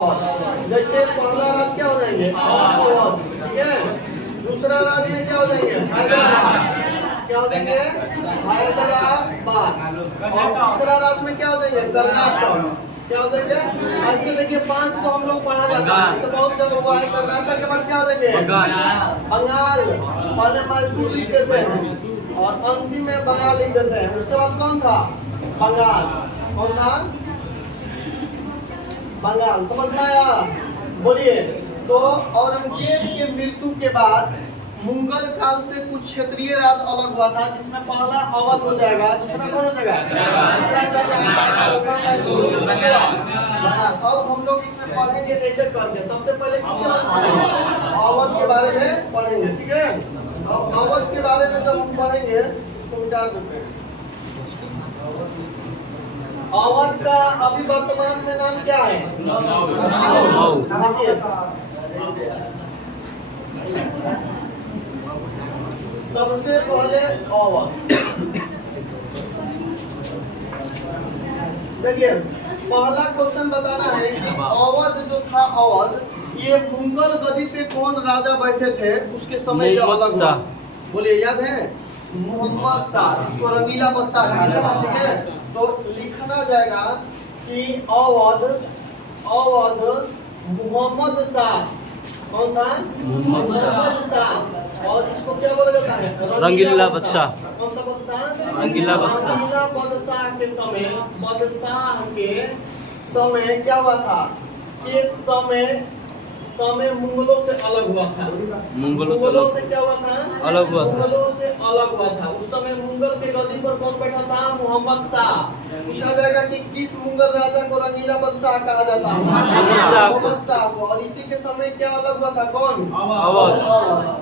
जैसे पहला राज क्या हो जाएंगे अवध, ठीक है। दूसरा राज में क्या हो जाएंगे हैदराबाद, क्या हो जाएंगे हैदराबाद। और तीसरा राज में क्या हो जाएंगे कर्नाटक, क्या हो जाएंगे। ऐसे देखिए 5 को हम लोग पढ़ा जाता है, इससे बहुत जगह हुआ है। कर्नाटक के बाद क्या हो जाएंगे बंगाल, पहले मैसूर लिख देते हैं और अंतिम में बंगाल लिख देते हैं। उसके बाद कौन था बंगाल, कौन था बंगाल। समझ में आया, बोलिए। तो औरंगजेब के मृत्यु के बाद मुगल काल से कुछ क्षेत्रीय राज अलग हुआ था, जिसमें पहला अवध हो जाएगा, दूसरा कौन हो जाएगा तीसरा बंगाल। अब हम लोग इसमें पढ़ेंगे एक एक करके। सबसे पहले किसके बारे में पढ़ेंगे अवध के बारे में पढ़ेंगे, ठीक है। अब अवध के बारे में जब हम पढ़ेंगे इसको मिटा देते हैं। अवध का अभी वर्तमान में नाम क्या है सबसे पहले अवध। देखिए पहला क्वेश्चन बताना है कि अवध जो था अवध, ये मुगल गद्दी पे कौन राजा बैठे थे उसके समय का अलग हुआ। बोलिए याद है मोहम्मद शाह, जिसको रंगीला बादशाह कहा जाता है, ठीक है। तो लिखना जाएगा कि अवध मोहम्मद शाह, कौन था मोहम्मद शाह। और इसको क्या बोला जाता है रंगीला बादशाह। कौन सा बादशाह रंगीला बादशाह के समय क्या हुआ था कि समय मुगलों से अलग हुआ था। मुगलों से क्या हुआ था अलग हुआ, मुगलों से अलग हुआ था। उस समय मुगल के गद्दी पर कौन बैठा था मोहम्मद शाह। पूछा जाएगा कि किस मुगल राजा को रंगीला बादशाह कहा जाता है मोहम्मद शाह को। और इसी के समय क्या अलग हुआ था कौन अवध,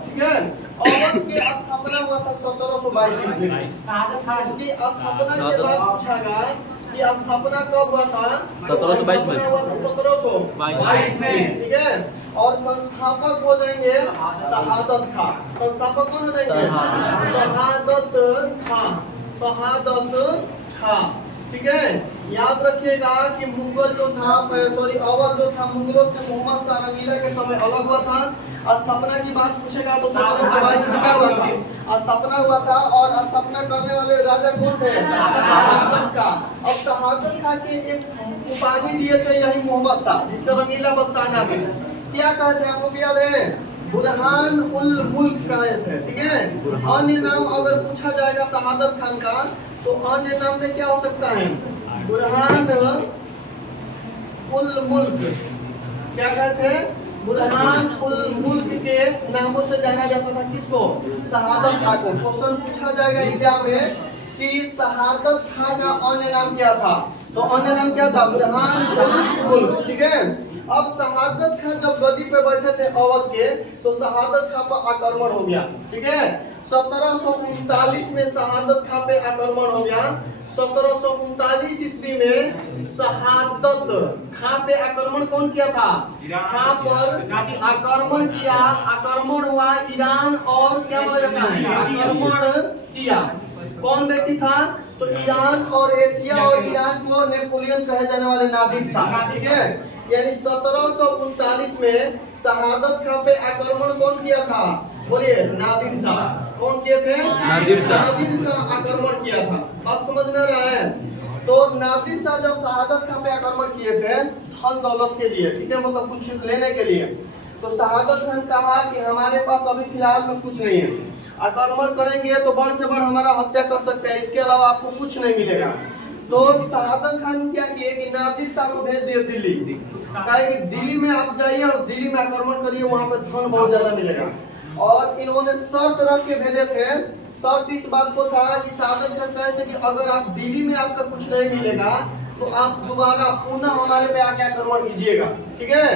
ठीक है। अवध की स्थापना हुआ था 1722 ईस्वी में। इसकी स्थापना के बाद पूछागा कि स्थापना कब हुआ था 1722 में हुआ था 1722 में, ठीक है। और संस्थापक हो जाएंगे शहादत खां। संस्थापक कौन हो जाएंगे शहादत खां, ठीक है। याद रखिएगा कि मुगल जो था अवध जो था मुगलों से मोहम्मद शाह रंगीला के समय अलग हुआ था। स्थापना की बात पूछेगा तो 1722 में क्या हुआ था स्थापना हुआ था। और स्थापना करने वाले राजा कौन थे शहादत खां। अब शहादत खां के एक उपाधि दिए थे यही मोहम्मद शाह, जिसका रंगीला बादशाह नाम है। क्या कहते हैं आपको याद है बुरहान उल मुल्क कहे थे, ठीक है। अन्य नाम अगर पूछा जाएगा शहादत खान का तो अन्य नाम में क्या हो सकता है बुरहान उल मुल्क। क्या कहते हैं बुरहान उल मुल्क के नामों से जाना जाता था किसको शहादत खां को। क्वेश्चन पूछा जाएगा एग्जाम में कि शहादत खां का अन्य नाम क्या था, तो अन्य नाम क्या था बुरहान उल मुल्क, ठीक है। अब शहादत खां जब गद्दी पे बैठे थे अवध के तो शहादत खां पर आक्रमण हो गया, ठीक है। 1739 में शहादत खां पे आक्रमण हो गया। 1739 ईस्वी में शहादत खां पे आक्रमण कौन किया था खां पर आक्रमण किया। आक्रमण हुआ ईरान और क्या बोला जाता है आक्रमण किया। कौन व्यक्ति था तो ईरान और एशिया और ईरान को नेपोलियन कहे जाने वाले नादिर शाह, ठीक है। यानी 1739 में शहादत खां पे आक्रमण कौन किया था बोलिए नादिर शाह। कौन किए थे नादिर शाह आक्रमण किया था। बात समझ में आ रहा है। तो नादिर शाह जब शहादत खां पे आक्रमण किए थे धन दौलत के लिए, ठीक है, मतलब कुछ लेने के लिए, तो शहादत खान कहा कि हमारे पास अभी फिलहाल में कुछ नहीं है, आक्रमण करेंगे तो बड़ से बड़ हमारा हत्या कर सकते हैं, इसके अलावा आपको कुछ नहीं मिलेगा। तो शहादत खान क्या किए कि नादिर शाह को भेज दिए दिल्ली। कहा कि दिल्ली में आप जाइए और दिल्ली में आक्रमण करिए, वहां पे धन बहुत ज्यादा मिलेगा। और इन्होंने शर्त रख के भेजे थे। शर्त इस बात को था कि शहादत खान कहे थे कि अगर आप दिल्ली में आपका कुछ नहीं मिलेगा तो आप दोबारा पुनः हमारे पे आके आक्रमण कीजिएगा, ठीक है।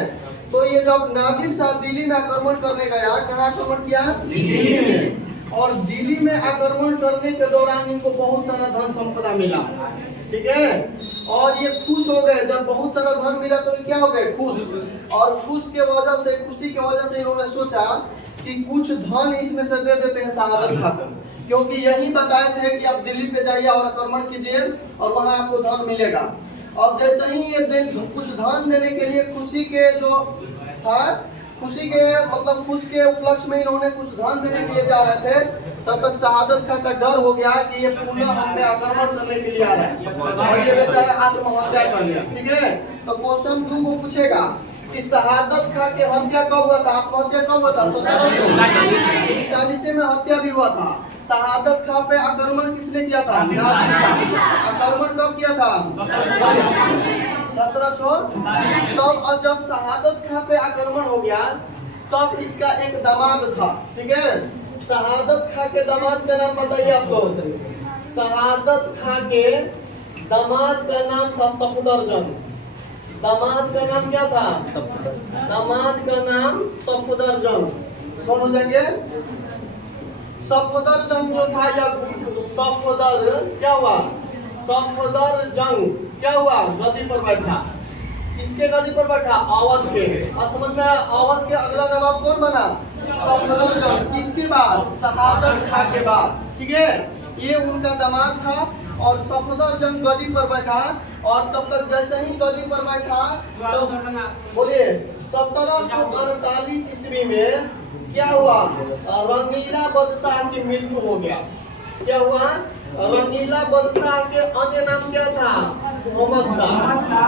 तो ये जब नादिर शाह दिल्ली में आक्रमण करने गया, कहाँ आक्रमण किया दिल्ली में। और दिल्ली में आक्रमण करने के दौरान इनको बहुत सारा धन संपदा मिला, ठीक है। और ये खुश हो गए। जब बहुत सारा धन मिला तो ये क्या हो गए खुश। और खुशी की वजह से इन्होंने सोचा कि कुछ धन इसमें से दे देते हैं शहादत खां, क्योंकि यही बताए थे कि आप दिल्ली पे जाइए और आक्रमण कीजिए और वहां आपको धन मिलेगा। अब जैसे ही ये कुछ धन देने के लिए खुशी के जो था, खुशी के मतलब खुश के उपलक्ष्य में इन्होंने कुछ धन देने के लिए जा रहे थे, तब तक शहादत खां का डर हो गया कि ये पुनः हम पे आक्रमण करने के लिए आ रहा है और ये बेचारा आत्महत्या कर लिया। ठीक है, तो क्वेश्चन 2 को पूछेगा कि शहादत खां के हत्या कब हुआ था, आत्महत्या कब हुआ था? 1743 में हत्या भी हुआ था। शहादत खां पे आक्रमण किसने किया था? आक्रमण कब किया था? 1700। तब जब शहादत खां पे आक्रमण हो गया तब इसका एक दामाद था। ठीक है, शहादत खां के दामाद का नाम बताइए आप लोग। शहादत खां के दामाद का नाम था सफदरजंग। दामाद का नाम क्या था? दामाद का नाम सफदरजंग। कौन हो जाएंगे? सफदरजंग जो था या सफदर क्या हुआ? सफदरजंग क्या हुआ? गद्दी पर बैठा। किसके गद्दी पर बैठा? अवध के। और समझ में आया? अवध के अगला नवाब कौन बना? सफदरजंग। किसके बाद? शहादत खां के बाद। ठीक है, ये उनका दामाद था और सफदरजंग गद्दी पर बैठा। और तब तक जैसे ही गद्दी पर बैठा तब बोलिए 1748 ईस्वी में क्या हुआ? रंगीला बदशाह की मृत्यु हो गया। क्या हुआ? रंगीला बदशाह के अन्य नाम क्या था? मोहम्मद शाह।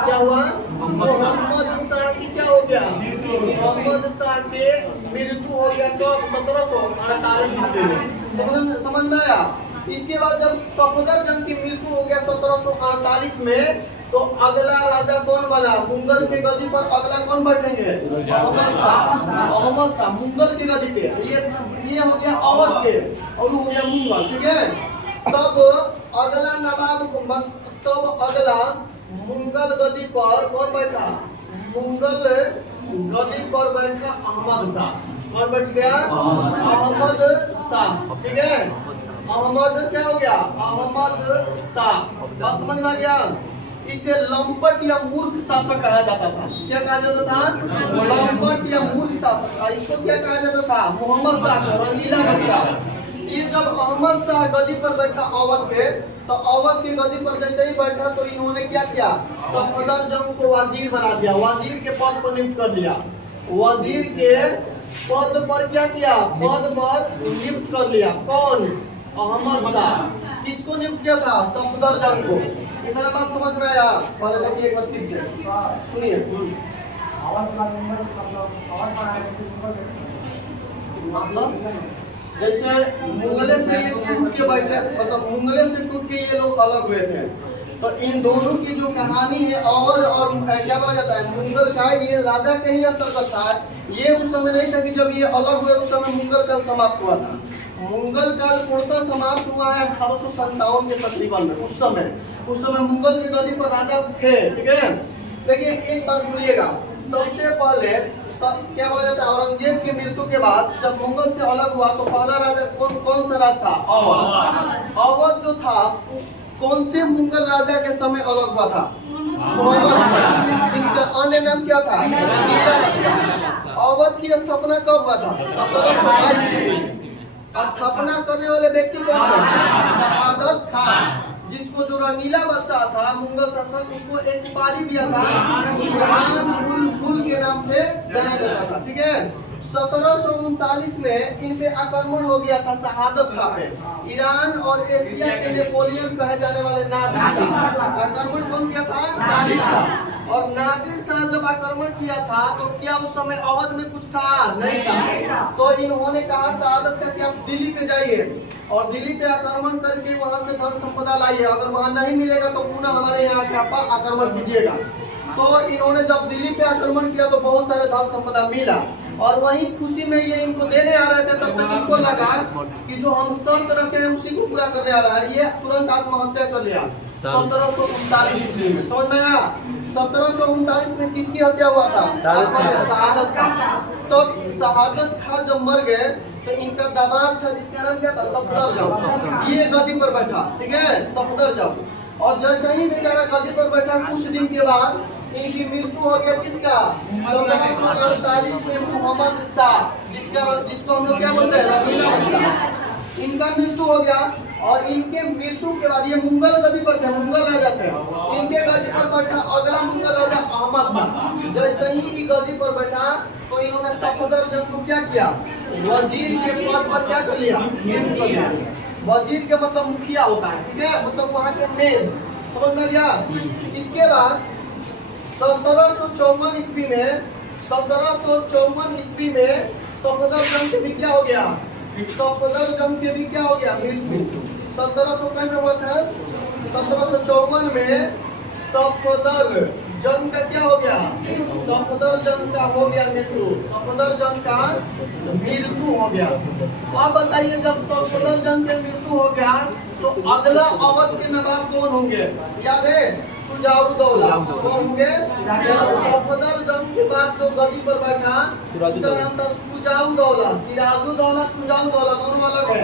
क्या हुआ? मोहम्मद शाह की क्या हो गया? मोहम्मद शाह के मृत्यु हो गया। कब? 1748 ईस्वी में। समझ में आया? इसके बाद जब सफदरजंग की मृत्यु हो गया 1748 में, तो अगला राजा कौन बना? मुगल के गद्दी पर अगला कौन बैठेंगे? अहमद शाह। अहमद शाह मुगल की गद्दी पे। ये हो गया अवध के और वो हो गया मुगल। ठीक है, तब अगला नवाब, तब अगला मुगल गद्दी पर कौन बैठा? मुगल गद्दी पर बैठा अहमद शाह। कौन बैठ गया? अहमद शाह। ठीक है, अहमद क्या हो गया? अहमद शाह। बात समझ में आ गया? इसे लंपट या मूर्ख शासक कहा जाता था। क्या कहा जाता था? लंपट या मूर्ख शासक। इसको क्या कहा जाता था? मोहम्मद शाह को, रंगीला बदशाह। ये जब अहमद शाह गद्दी पर बैठा अवध पे, तो अवध के गद्दी पर जैसे ही बैठा तो इन्होंने क्या किया? सफदरजंग को वजीर बना दिया। वजीर के पद पर नियुक्त कर दिया। वजीर के पद पर क्या किया? पद पर नियुक्त कर लिया। कौन? अहमद शाह। किसको नियुक्त किया था? सफदरजंग को। इतना बात समझ में आया? पहले देखिए एक बार फिर से सुनिए। मतलब जैसे मुगले से ये टूट के बैठे, मतलब मुगले से टूट के ये लोग अलग हुए थे, तो इन दोनों की जो कहानी है अवध और क्या बोला जाता है मुगल का, ये राजा के ही अंतर्गत था। ये उस समय नहीं था कि जब ये अलग हुए उस समय मुगल काल समाप्त हुआ था। मुगल काल पूर्णतः समाप्त हुआ है 1857 के तकरीबन में। उस समय मुगल की गद्दी पर राजा थे। ठीक है, देखिए एक बार सुनिएगा। सबसे पहले क्या बोला जाता है, औरंगजेब की मृत्यु के बाद जब मुगल से अलग हुआ तो पहला राजा कौन सा राजा था? अवध। अवध जो था कौन से मुगल राजा के समय अलग हुआ था? मोहम्मद शाह, जिसका अन्य नाम क्या था? रंगीला बदशाह। अवध की स्थापना कब हुआ था? 1722 स्थापना करने वाले व्यक्ति कौन थे? शहादत खां, जिसको जो रंगीला बदशाह था मुगल शासक, उसको एक उपाधि दिया था, बुरहान-उल-मुल्क के नाम से जाना जाता था। ठीक है, 1739 में इन पे आक्रमण हो गया था शहादत खां पे। ईरान और एशिया के नेपोलियन कहे जाने वाले नादिर शाह आक्रमण कौन किया था? नादिर शाह। और नादिर शाह जब आक्रमण किया था तो क्या उस समय अवध में कुछ था? नहीं था। तो इन्होंने कहा शहादत का कि आप दिल्ली पे जाइए और दिल्ली पे आक्रमण करके वहां से धन संपदा लाइए, अगर वहां नहीं मिलेगा तो पुनः हमारे यहाँ आक्रमण कीजिएगा। तो इन्होंने जब दिल्ली पे आक्रमण किया तो बहुत सारे धन संपदा मिला और वही खुशी में ये इनको देने आ रहे थे। तब तक इनको लगा कि जो हम शर्त रखे हैं उसी को पूरा करने आ रहा है। ये तुरंत आत्महत्या कर लिया 1739 ईस्वी में। समझ में आया? 1739 में किसकी हत्या हुआ था? शहादत खां। तब शहादत खां जब मर गए तो इनका दामाद था जिसका नाम क्या था? सफदरजंग। ये गद्दी पर बैठा। ठीक है, सफदरजंग। और जैसे ही बेचारा गद्दी पर बैठा कुछ दिन के बाद इनकी मृत्यु हो गया। किसका? 1748 में मोहम्मद शाह, जिसको हम लोग क्या बोलते हैं? रंगीला बदशाह। इनका मृत्यु हो गया और इनके मृत्यु के बाद ये मुगल गद्दी पर थे, मुगल राजा थे, इनके गद्दी पर बैठा अगला मुगल राजा अहमद शाह। जैसे ही गद्दी पर बैठा तो इन्होंने सफदरजंग को क्या किया, वजीर के पद पर क्या कर लिया, नियुक्त कर लिया। वजीर के मतलब मुखिया होता है, ठीक है, मतलब वहाँ के मेन, समझ में गया। इसके बाद 1754 ईस्वी में, 1754 ईस्वी में सफदरजंग के भी क्या हो गया, सफदरजंग के भी क्या हो गया, मृत्यु। 1700 में हुआ था, 1754 में सफदरजंग का क्या हो गया, सफदरजंग का हो गया मृत्यु, सफदरजंग का मृत्यु हो गया। अब बताइए जब सफदरजंग के मृत्यु हो गया तो अगला अवध के नवाब कौन होंगे, याद है, सुजाउद्दौला। कौन होंगे, सफदरजंग के बाद जो गद्दी पर बैठा उसका नाम था सुजाउद्दौला। सिराजुद्दौला, सुजाउद्दौला दोनों अलग है।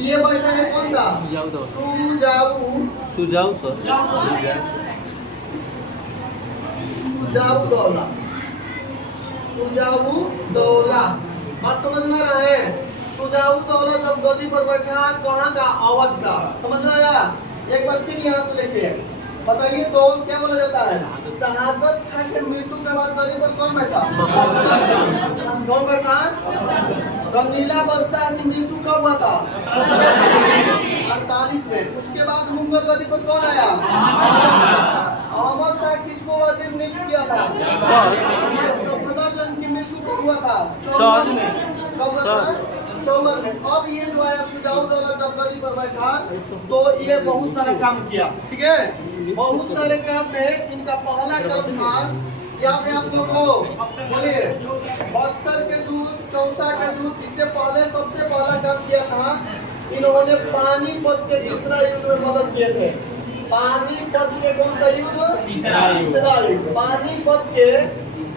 ये बैठे हैं कौन सा, सुजाउद्दौला, सुजाउद्दौला। बात समझ में रहा है। सुजाउद्दौला जब गद्दी पर बैठा कहाँ का, अवध का, समझ में आया। एक बार फिर यहाँ से देखिए, बताइए तो क्या बोला जाता है, शहादत खां के मृत्यु के बाद गद्दी पर कौन बैठा, कौन बैठा, रंगीला बदशाह की मृत्यु कब हुआ था, 1748 में। उसके बाद मुगल गद्दी पर कौन आया, अहमद शाह। किसको वजीर नियुक्त किया था, सफदरजंग की मृत्यु कब हुआ था, 54 में। कब हुआ था, 54 में। अब ये जो आया सुजाउद्दौला जब गद्दी पर बैठा तो ये बहुत सारे काम किया, ठीक है, बहुत सारे काम में इनका पहला काम था, याद है आप लोगों को, बोलिए, बक्सर के युद्ध, चौसा के युद्ध। इससे पहले सबसे पहला काम किया था इन्होंने पानीपत के तीसरा युद्ध में मदद किए थे। पानीपत के कौन सा युद्ध, तीसरा युद्ध। पानीपत के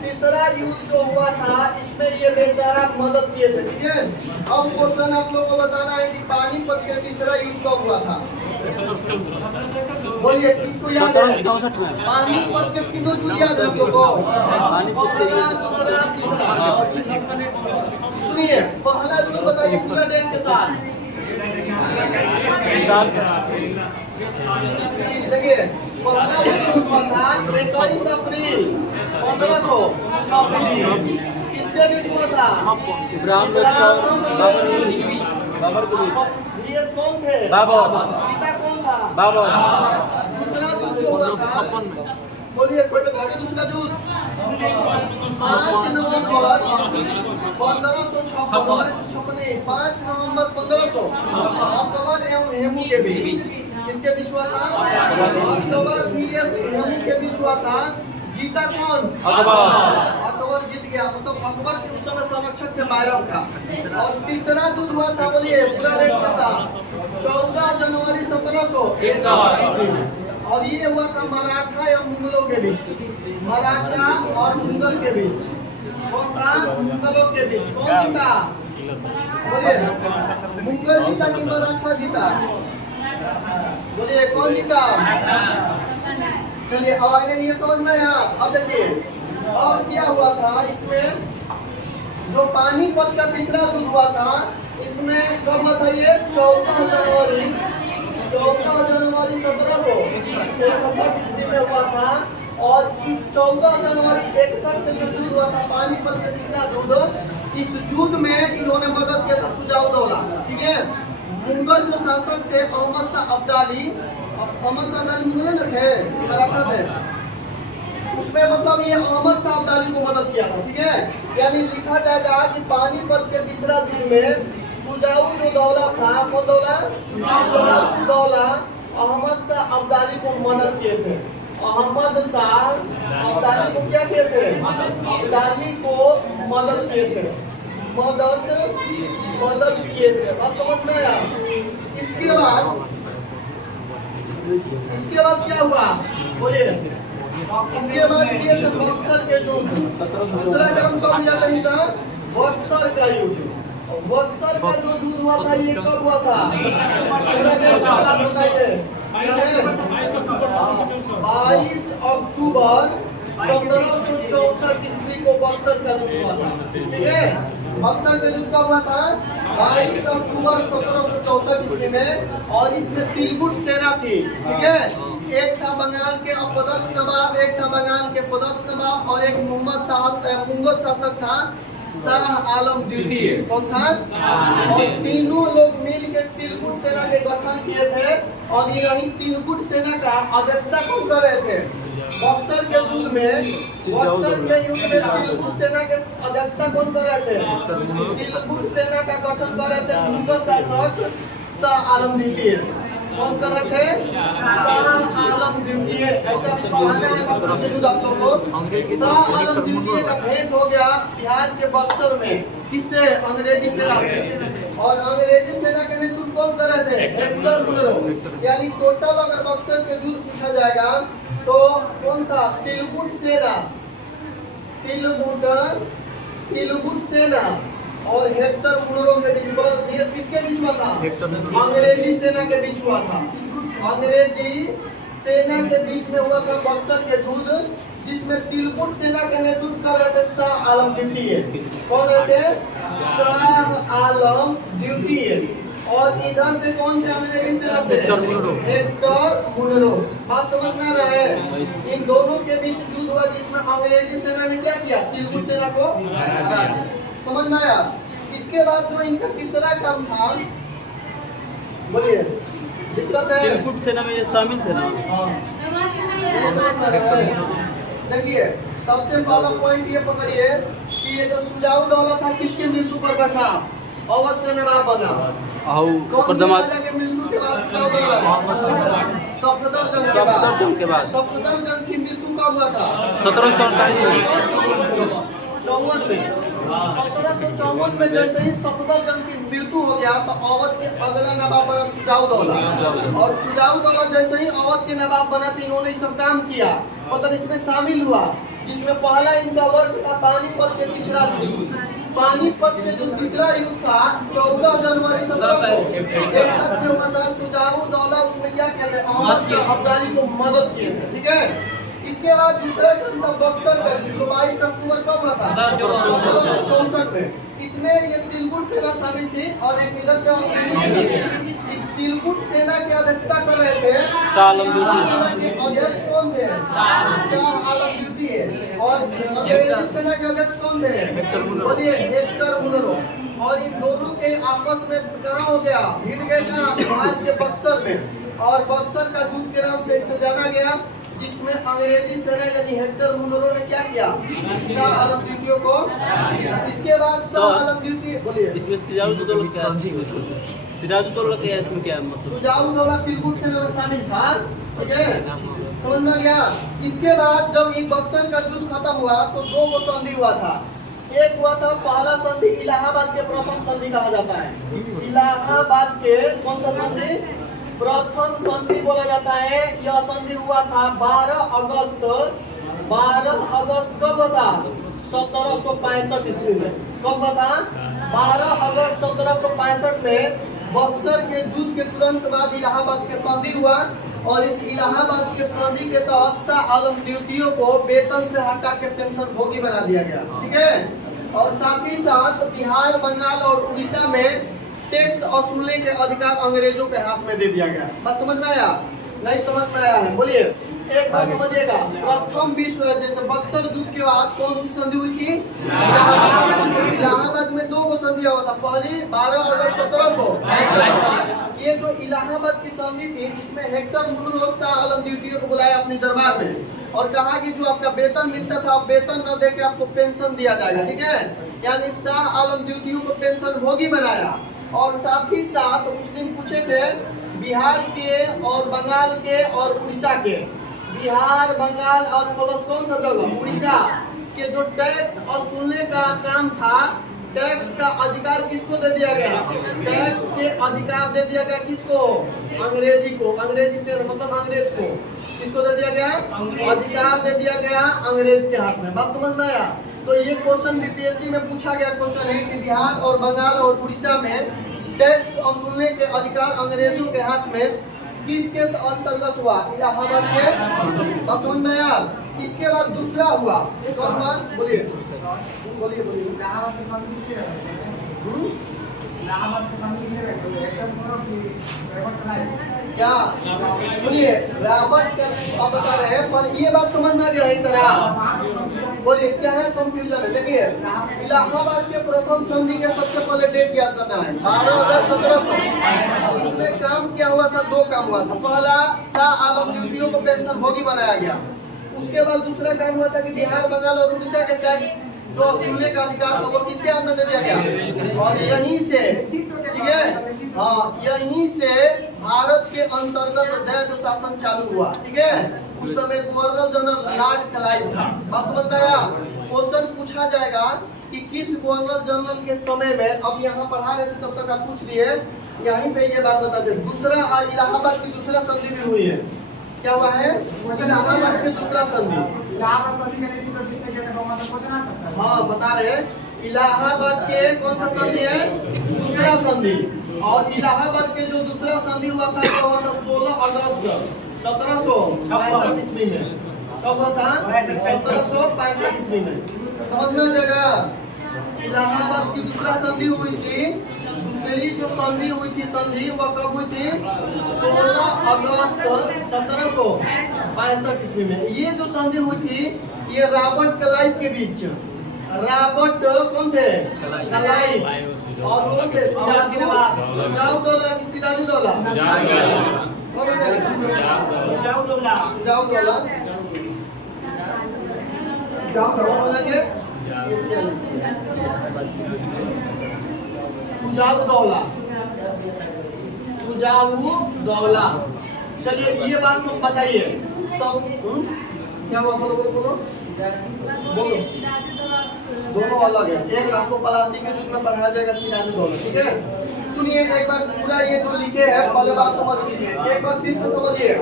तीसरा युद्ध जो हुआ था इसमें ये बेचारा मदद किए थे, ठीक है। अब क्वेश्चन आप लोगों को बताना है कि पानीपत के तीसरा युद्ध कब हुआ था, बोलिए, किसको याद है, पानीपत के तीनों युद्ध याद है आप लोगों को, पहला, दूसरा, तीसरा। सुनिए, पहला युद्ध बताइए पूरा डेट के साथ। देखिए, पहला युद्ध हुआ था 21 अप्रैल 1526। किसके बीच हुआ था, इब्राहिम लोधी। ये कौन थे, पिता कौन था, दूसरा युद्ध जो हुआ था, बोलिए कोई बताइए, दूसरा युद्ध 5 नवंबर 1556, 5 नवंबर 1500 अकबर एवं हेमू के बीच। किसके बीच हुआ था, अकबर vs हेमू के बीच हुआ था। जीता कौन, अकबर जीत गया, मतलब अकबर के उस समय संरक्षक थे बायरम का। और तीसरा युद्ध हुआ था, बोलिए पूरा डेट के साथ, 14 जनवरी 1700। और ये हुआ था मराठा या मुगलों के बीच, मराठा और मुगल के बीच। कौन था, मुगलों के बीच। कौन जीता, बोलिए, मुगल जीता कि मराठा जीता, बोलिए कौन जीता। चलिए अब आगे ये समझ में आया। अब देखिए अब क्या हुआ था, इसमें जो पानीपत का तीसरा युद्ध हुआ था इसमें कब हुआ था, ये 14 जनवरी 1761 ईस्वी में हुआ था। और इस 14 जनवरी 61 के जो युद्ध हुआ था पानीपत के तीसरा युद्ध, इस युद्ध में इन्होंने मदद किया था सुजाउद्दौला, ठीक है। मुगल जो शासक थे अहमद शाह अब्दाली, अहमद शाह अब्दाली मुगल न थे, मराठा थे, उसमें मतलब ये अहमद शाह अब्दाली को मदद किया था, ठीक है। यानी लिखा जाएगा कि पानीपत के तीसरा युद्ध में सुजाउद्दौला था, कौन दौला, सुजाउद्दौला अहमद शाह अब्दाली को मदद किए थे। अहमद शाह अब्दाली को क्या किए थे, अब्दाली को मदद किए थे, मदद किए थे। बात समझ में आया। इसके बाद क्या हुआ, बोलिए। इसके बाद किए थे बक्सर के युद्ध। दूसरा काम कब हुआ था इनका, बक्सर का युद्ध। बक्सर का जो युद्ध हुआ था ये कब हुआ था, बताइए। 22 अक्टूबर 1764 ईस्वी को बक्सर का युद्ध हुआ था, ठीक है। बक्सर का युद्ध कब हुआ था? 22 अक्टूबर 1764 ईस्वी में, और इसमें तिलकुट सेना थी, ठीक है। एक था बंगाल के अपदस्थ नवाब, एक था बंगाल के पदस्थ नवाब, और एक मुहम्मद साहब मुगल शासक था शाह आलम द्वितीय। कौन था? और तीनों लोग मिल के तिलकुट सेना के गठन किए थे, और यही तिलकुट सेना का अध्यक्षता कौन कर रहे थे? बक्सर के युद्ध में तिलकुट सेना के अध्यक्षता कौन कर रहे थे? तिलकुट सेना का गठन कर रहे थे मुगल शासक शाह आलम द्वितीय। कौन कर रहे थे? शाह आलम द्वितीय। ऐसा पढ़ाना है बक्सर के युद्ध आप लोगों को। शाह आलम द्वितीय का भेंट हो गया बिहार के बक्सर में, किससे? अंग्रेजी सेना से। और अंग्रेजी सेना के नेतृत्व कौन कर रहे थे? Hector Munro. यानी टोटल अगर बक्सर के युद्ध पूछा जाएगा तो कौन था? तिलकुट सेना, तिलकुट सेना और हेक्टर मुनरो के बीच, किसके बीच हुआ था? अंग्रेजी सेना के बीच हुआ था। अंग्रेजी सेना के बीच में हुआ था बक्सर के युद्ध, जिसमें तिलकुट सेना के नेतृत्व कर रहे थे शाह आलम द्वितीय। कौन रहे थे? शाह आलम द्वितीय। और इधर से कौन थे अंग्रेजी सेना से? Hector Munro. बात समझ में आ रहा है? इन दोनों के बीच युद्ध हुआ, जिसमें अंग्रेजी सेना ने क्या किया? तिलकुट सेना को हरा दिया। समझ में आया? इसके बाद जो इनका तीसरा काम था, बोलिए, दिक्कत है? तिलकुट सेना में ये शामिल थे ना? देखिए, सबसे पहला पॉइंट ये पकड़िए कि ये जो सुजाऊ दौला था किसके मृत्यु पर बैठा? अवध का नवाब बना। कौन से राजा के मृत्यु के बाद सुजाऊ दौला? सफदरजंग के बाद। सफदरजंग की मृत्यु कब हुआ था? 1754 में। 1754 में जैसे ही सफदरजंग की मृत्यु हो गया तो अवध के अगला नवाब बना सुजाऊ दौला। और सुजाऊ दौला जैसे ही अवध के नवाब बना तो इन्होंने ये सब काम किया, मतलब इसमें शामिल हुआ, जिसमें पहला इनका वर्ग था पानीपत के तीसरा युद्ध। पानीपत के जो तीसरा युद्ध था 14 जनवरी 1761 में हुआ था। सुजाऊ दौला उसमें क्या कहते हैं? अहमद शाह अब्दाली को मदद किए थे, ठीक है। इसके बाद दूसरा युद्ध था बक्सर का, जो 22 अक्टूबर कब हुआ था? 1764 में। इसमें ये तिलकुट सेना शामिल थी और एक इधर से अंग्रेजी सेना। इस तिलकुट सेना की अध्यक्षता कर रहे थे शाह आलम द्वितीय। अध्यक्ष कौन थे? शाह आलम द्वितीय। और अंग्रेजी सेना के अध्यक्ष कौन थे? बोलिए, हेक्टर मुनरो। और इन दोनों के आपस में कहाँ हो गया? भिड़ गए कहाँ? बिहार के बक्सर में। और बक्सर का युद्ध के नाम से इसे जाना गया, जिसमें अंग्रेजी सेना यानी हेक्टर मुनरो ने क्या किया? शाह आलम द्वितीय को। इसके बाद शाह आलम द्वितीय, बोलिए, इसमें सिराजुद्दौला क्या इसमें क्या मतलब? सुजाऊ दौला तिलकुट सेना में शामिल था, ठीक है, समझ में गया। इसके बाद जब ये बक्सर का युद्ध खत्म हुआ तो दो गो संधि हुआ था। एक हुआ था पहला संधि, इलाहाबाद के प्रथम संधि कहा जाता है। इलाहाबाद के कौन सा संधि? प्रथम संधि बोला जाता है। यह संधि हुआ था 12 अगस्त कब था? 1765 ईस्वी में। कब था? 12 अगस्त 1765 में बक्सर के युद्ध के तुरंत बाद इलाहाबाद के संधि हुआ, और इस इलाहाबाद के संधि के तहत शाह आलम द्वितीय को वेतन से हटा के पेंशन भोगी बना दिया गया, ठीक है। और साथ ही साथ बिहार, बंगाल और उड़ीसा में टैक्स वसूलने के अधिकार अंग्रेजों के हाथ में दे दिया गया। बात समझ में आया? नहीं समझ में आया है? बोलिए, एक बार समझिएगा। प्रथम विश्व जैसे बक्सर युद्ध के बाद कौन सी संधि हुई थी? इलाहाबाद में दो गो संधि हुआ था। पहली 12 अगस्त 1765। ये जो इलाहाबाद की संधि थी, इसमें हेक्टर मुनरो शाह आलम द्वितीय को बुलाया अपने दरबार में और कहा कि जो आपका वेतन मिलता था, वेतन न देके आपको पेंशन दिया जाएगा, ठीक है। यानी शाह आलम द्वितीय को पेंशन भोगी बनाया। और साथ ही साथ उस दिन पूछे थे बिहार के और बंगाल के और उड़ीसा के, बिहार, बंगाल और प्लस कौन सा जगह? उड़ीसा के जो टैक्स वसूलने का काम था, टैक्स का अधिकार किसको दे दिया गया? टैक्स के अधिकार दे दिया गया किसको? अंग्रेजी को। अंग्रेजी से मतलब अंग्रेज को किसको दे दिया गया? अधिकार दे दिया गया अंग्रेज के हाथ में। बात समझ में आया? तो ये क्वेश्चन बीपीएससी में पूछा गया क्वेश्चन है कि बिहार और बंगाल और उड़ीसा में टैक्स वसूलने के अधिकार अंग्रेजों के हाथ में किसके अंतर्गत हुआ? इलाहाबाद के। बात समझ में आया? इसके बाद दूसरा हुआ, बोलिए, बोलिए बोलिए। क्या सुनिए, रॉबर्ट अब बता रहे हैं, पर ये बात समझना क्या है तरह बोलिए क्या है कंफ्यूजन है। देखिए इलाहाबाद के प्रथम संधि के सबसे पहले डेट याद करना है 12 अगस्त 1700। इसमें काम क्या हुआ था, दो काम हुआ था। पहला, शाह आलम द्वितीय को पेंशन भोगी बनाया गया। उसके बाद दूसरा काम हुआ था कि बिहार, बंगाल और उड़ीसा के टैक्स जो वसूलने का अधिकार था वो किसके हाथ में दे दिया गया। और यहीं से, ठीक है, हाँ, यहीं से भारत के अंतर्गत दैव शासन चालू हुआ। ठीक है, उस समय गवर्नर जनरल लॉर्ड क्लाइव था। बात समझ में आया। क्वेश्चन पूछा जाएगा कि किस गवर्नर जनरल के समय में, अब यहाँ पढ़ा रहे थे तब तक आप पूछ लिए, यहीं पे ये बात बता दे। दूसरा इलाहाबाद की दूसरा संधि भी हुई है। क्या हुआ है, इलाहाबाद की दूसरा संधि। हाँ बता रहे हैं, इलाहाबाद के कौन सा संधि है, दूसरा संधि। और इलाहाबाद के जो दूसरा संधि हुआ था वो हुआ था 16 अगस्त 1765 ईस्वी में। कब हुआ था, 1765 ईस्वी में। समझ में आ जाएगा। इलाहाबाद की दूसरा संधि हुई थी। दूसरी जो संधि हुई थी, संधि वो कब हुई थी, 16 अगस्त 1765 ईस्वी में। ये जो संधि हुई थी ये रॉबर्ट क्लाइव के बीच, रॉबर्ट कौन थे, क्लाइव, और कौन थे, सिराजुद्दौला की सिराजुद्दौला कौन हो जाएगा, सिराजुद्दौला कौन हो जाएंगे, सुजाउद्दौला। चलिए ये बात सब बताइए सब। क्या हुआ, बोलो बोलो बोलो बोलो। दोनों अलग है, एक आपको पलासी के युग में पढ़ाया जाएगा सिराजुद्दौला। ठीक है, सुनिए एक बार पूरा ये जो लिखे हैं पहले बात समझ लीजिए, एक बार फिर से समझिए।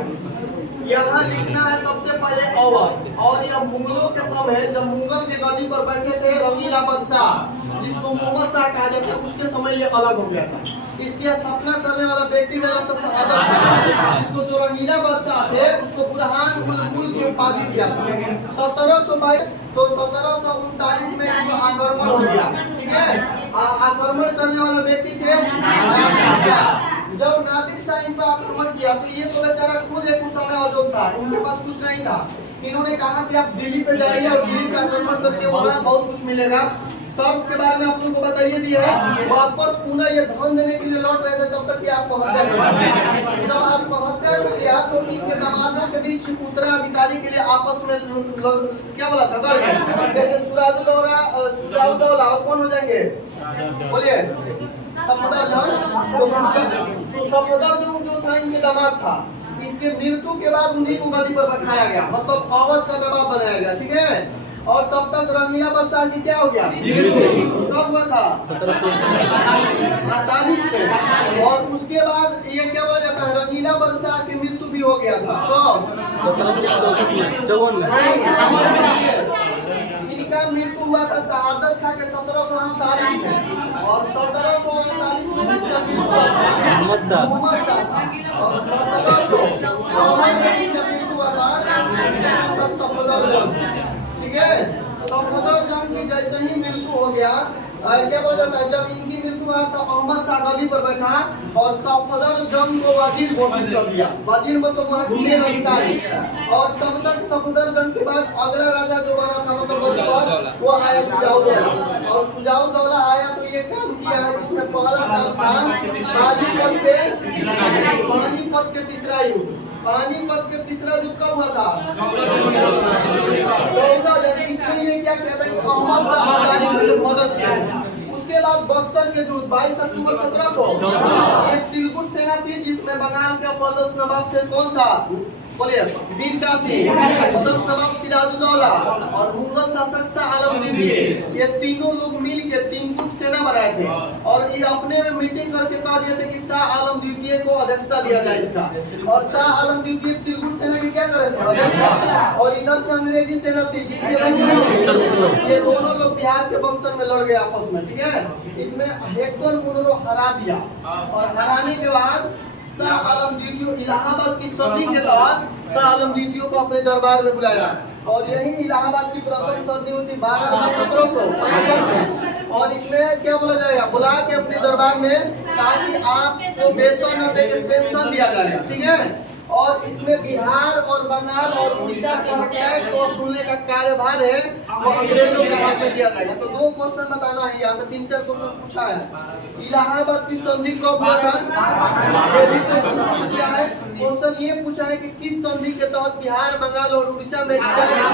यहाँ लिखना है सबसे पहले अवध। और यह मुगलों के समय जब मुगल के गद्दी पर बैठे थे रंगीला बादशाह, जिसको मोहम्मद शाह कहा जाता है, उसके समय ये अलग हो गया था। इसकी स्थापना करने वाला व्यक्ति का नाम था शहादत खान, जिसको जो रंगीला बादशाह थे उसको बुरहान उल मुल्क की उपाधि दिया था। 1722 तो 1739 में इसको आक्रमण हो गया। ठीक है, आक्रमण करने वाला व्यक्ति थे नादिर शाह। जब नादिर शाह इन पर आक्रमण किया तो ये तो बेचारा खुद एक उस समय अजोग था, उनके पास कुछ नहीं था। इन्होंने कहा कि आप दिल्ली पे जाइए और दिल्ली का आक्रमण करके वहाँ बहुत कुछ मिलेगा। शर्त के बारे में आप लोगों को बताइए दिया है, वापस पुनः ये धन देने के लिए लौट रहे थे तब तक कि आत्महत्या कर। जब आत्महत्या कर लिया तो इनके दामादों के बीच उत्तराधिकारी के लिए आपस में क्या बोला, झगड़ गए। जैसे सुजाउद्दौला और कौन हो जाएंगे, बोलिए, सफदरजंग। तो सफदरजंग जो था इनके दामाद था, इसके मृत्यु के बाद उन्हीं को गद्दी पर बैठाया गया, मतलब अवध का नवाब बनाया गया। ठीक है, और तब तक रंगीला बादशाह की क्या हो गया, कब हुआ था, 48 में। और उसके बाद ये क्या बोला जाता है, रंगीला बादशाह की मृत्यु भी हो गया था। तो इनका मृत्यु हुआ था शहादत खा के 1739 में। और 1739 में जिसका मृत्यु हुआ था मोहम्मद शाह था। और 1754 में जिसका मृत्यु हुआ था सफदरजंग। ठीक है, सफदरजंग की जैसे ही मृत्यु हो गया, क्या बोला जाता है, जब इनकी मृत्यु हुआ तो अहमद शाह गद्दी पर बैठा और सफदरजंग को वजीर घोषित कर दिया। वजीर मतलब वहाँ के मेन अधिकारी। और तब तक सफदरजंग के बाद अगला राजा जो बना था मतलब गद्दी पर, वो आया सुजाउद्दौला। और सुजाउद्दौला आया तो ये काम किया है जिसमें पहला काम था पानीपत के तीसरा युद्ध। पानीपत के तीसरा युद्ध कब हुआ था, 14। इसमें ये क्या कहता है कि अहमद शाह अब्दाली ने मदद की। उसके बाद बक्सर के युद्ध 22 अक्टूबर 1700, एक तिलकुट सेना थी जिसमें बंगाल के पदस्थ नवाब थे, कौन था, बोलिए, मीर कासिम, पदस्थ नवाब सिराजुद्दौला और मुगल शासक शाह आलम द्वितीय। ये तीनों लोग मिल के तिलकुट सेना बनाए थे और ये अपने में मीटिंग करके कह दिए थे कि शाह आलम द्वितीय को अध्यक्षता दिया जाए इसका। और शाह आलम द्वितीय तिलकुट सेना की क्या करे थे, अध्यक्षता। और इधर से अंग्रेजी सेना थी जिसकी अध्यक्षता, ये दोनों लोग बिहार के बक्सर में लड़ गए आपस में। ठीक है, इसमें हेक्टर मुनरो हरा दिया। और हराने के बाद शाह आलम द्वितीय इलाहाबाद की संधि के बाद शाह आलम द्वितीय को अपने दरबार में बुलाया। और यही इलाहाबाद की प्रथम संधि हुई थी 12 अगस्त 1765 क्या बोला जाएगा, बुला के अपने दरबार में ताकि आपको वेतन न देकर पेंशन दिया जाएगा, ठीक है। और इसमें बिहार और बंगाल और उड़ीसा के टैक्स वसूलने का कार्यभार है वो अंग्रेजों के हाथ में दिया जाएगा। तो 2 क्वेश्चन बताना है, यहाँ पे 3-4 क्वेश्चन पूछा है। इलाहाबाद की संधि कब हुआ था, ये भी क्वेश्चन पूछ दिया है। क्वेश्चन ये पूछा है कि किस संधि के तहत बिहार, बंगाल और उड़ीसा में टैक्स,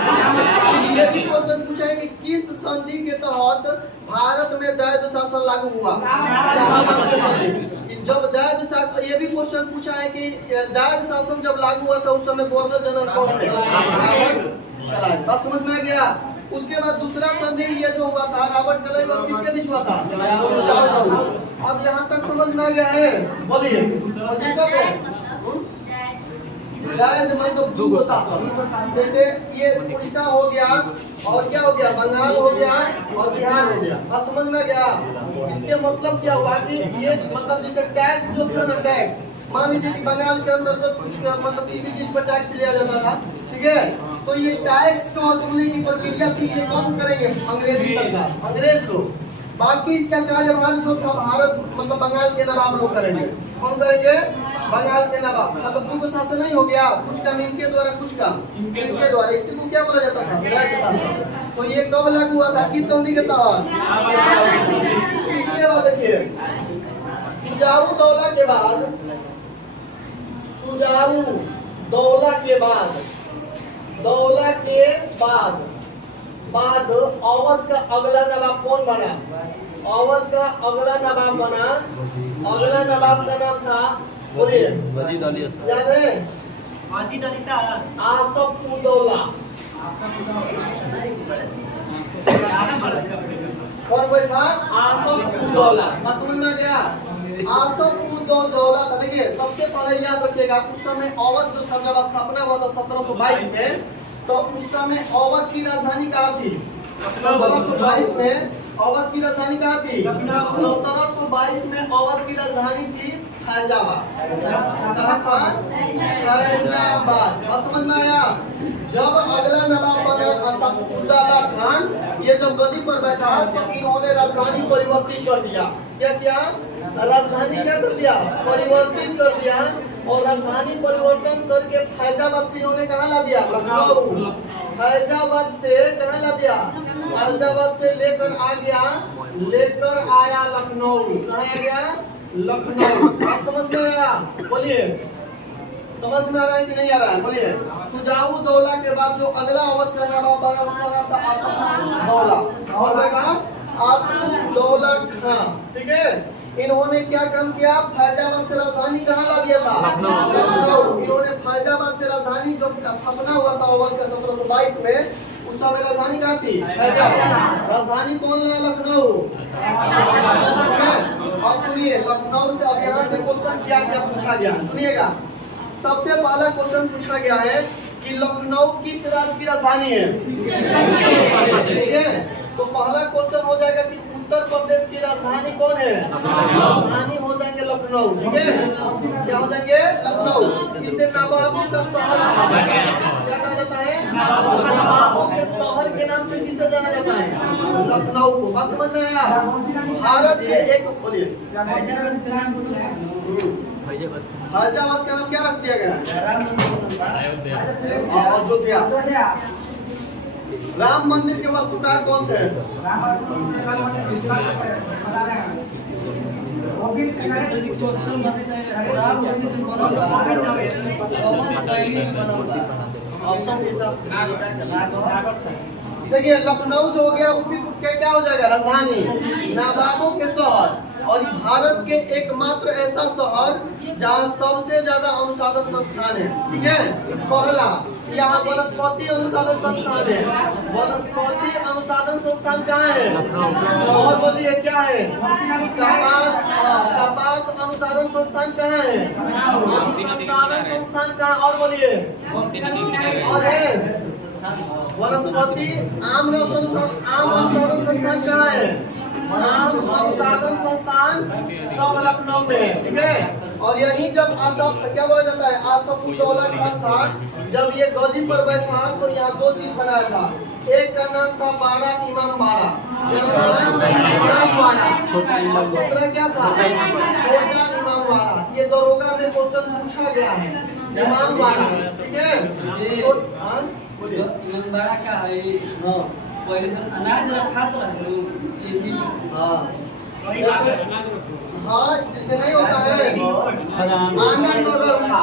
ये भी क्वेश्चन पूछा है कि किस संधि के तहत भारत में दैध शासन लागू हुआ, इलाहाबाद की संधि। जब दैध शासन, ये भी क्वेश्चन पूछा है कि दैध शासन जब लागू हुआ था उस समय गवर्नर जनरल कौन थे, रॉबर्ट क्लाइव। बात समझ में आ गया। उसके बाद दूसरा संधि ये जो हुआ था रॉबर्ट क्लाइव और किसके बीच हुआ था, अब यहाँ तक समझ में आ गया है, बोलिए दिक्कत है। दैध मतलब दो शासन, जैसे ये उड़ीसा हो गया और क्या हो गया, बंगाल हो गया और बिहार हो गया। बात समझ में गया। इसके मतलब क्या हुआ कि ये मतलब जैसे टैक्स जो था ना, टैक्स मान लीजिए कि बंगाल के अंदर कुछ मतलब किसी चीज पर टैक्स लिया जाता था, ठीक है। तो ये टैक्स को वसूलने की प्रक्रिया थी, ये कौन करेंगे, अंग्रेजी सरकार, अंग्रेज लोग। बाकी इसका कार्यभार जो था भारत मतलब बंगाल के नवाब लोग करेंगे। कौन करेंगे, बंगाल के नवाब। मतलब दुर्ग शासन नहीं हो गया, कुछ काम इनके द्वारा, कुछ काम इनके द्वारा, इसी को क्या बोला जाता था, दैध शासन। तो ये कब लागू हुआ था, किस संधि के तहत। इसके बाद देखिए सुजाऊ दौला के बाद, सुजाऊ दौला के बाद, दौला के बाद अवध का अगला नवाब कौन बना, अवध का अगला नवाब बना, अगला नवाब का नाम था, बोलिए मजीद अली साहब, याद है, मजीद अली साहब, आसफ उदौला। कौन बैठा, आसफ उदौला। बात समझ में आ गया। आसफ उदौला था। देखिए सबसे पहले याद रखिएगा, उस समय अवध जो था जब स्थापना हुआ था 1722 में, तो उस समय अवध की राजधानी कहाँ थी, 1722 में अवध की राजधानी कहाँ थी, 1722 में अवध की राजधानी थी फैजाबाद। कहाँ था, फैजाबाद। बात समझ में आया। जब अगला नवाब बना असफउद्दौला खान, ये जब गद्दी पर बैठा तो इन्होंने राजधानी परिवर्तित कर दिया। क्या किया, राजधानी क्या कर दिया, परिवर्तित कर दिया। और राजधानी परिवर्तन करके फैजाबाद से इन्होंने कहाँ ला दिया, लखनऊ। फैजाबाद से कहाँ ला दिया, फैजाबाद से लेकर आ गया, लेकर आया लखनऊ। कहाँ आ गया, लखनऊ। बात समझ में आया, बोलिए समझ में आ रहा है कि नहीं आ रहा है, बोलिए। सुजाऊ दौला के बाद जो अगला अवध का नवाब बना उसका नाम था आसफ दौला। और बेटा आसफ दौला खान, ठीक है। इन्होंने क्या काम किया, फैजाबाद से राजधानी कहाँ ला दिया था, लखनऊ। इन्होंने फैजाबाद से राजधानी जो स्थापना हुआ था अवध का 1722 में, उस समय राजधानी कहाँ थी, फैजाबाद। राजधानी कौन लाया, लखनऊ। अब सुनिए, लखनऊ से अब यहाँ से क्वेश्चन क्या क्या पूछा गया, सुनिएगा। सबसे पहला क्वेश्चन पूछा गया है कि लखनऊ किस राज्य की राजधानी है, ठीक है। तो पहला क्वेश्चन हो जाएगा कि उत्तर प्रदेश की राजधानी कौन है, राजधानी हो जाएंगे लखनऊ, ठीक है। क्या हो जाएंगे, लखनऊ। इसे नवाबों का शहर कहा जाता है। क्या कहा जाता है, नवाबों के शहर के नाम से किसे जाना जाता है, लखनऊ को। बात समझ में आया। भारत के एक, बोलिए फैजाबाद का नाम क्या रख दिया गया है, अयोध्या। राम मंदिर के वास्तुकार कौन थे, देखिए लखनऊ जो हो गया वो भी क्या हो जाएगा, राजधानी, नवाबों के शहर। और भारत के एकमात्र ऐसा शहर जहाँ सबसे ज्यादा अनुसंधान संस्थान है, ठीक है। पहला यहाँ वनस्पति अनुसंधान संस्थान है। वनस्पति अनुसंधान संस्थान कहाँ है, और बोलिए क्या है, कपास, कपास अनुसंधान संस्थान कहाँ है, अनुसंधान संस्थान कहाँ, और बोलिए, और है वनस्पति आम अनुसंधान संस्थान कहाँ है, आम अनुसंधान संस्थान सब लखनऊ में है, ठीक है। और यही जब आसफ क्या बोला जाता है, आसफ उदौला खान था, जब ये गद्दी पर बैठा तो यहाँ 2 चीज बनाया था। एक का नाम था बाड़ा इमाम बाड़ा, इमाम इमामबाड़ा। छोटा इमामबाड़ा। दूसरा क्या था? छोटा इमामबाड़ा। ये दरोगा में क्वेश्चन पूछा गया है, इमामबाड़ा। ठीक है, हाँ बोलिए। इमामबाड़ा का है हाँ पहले तो अनाज रखा तो रहलू ये भी हाँ जैसे हाँ जैसे नहीं होता है आनंद नगर था,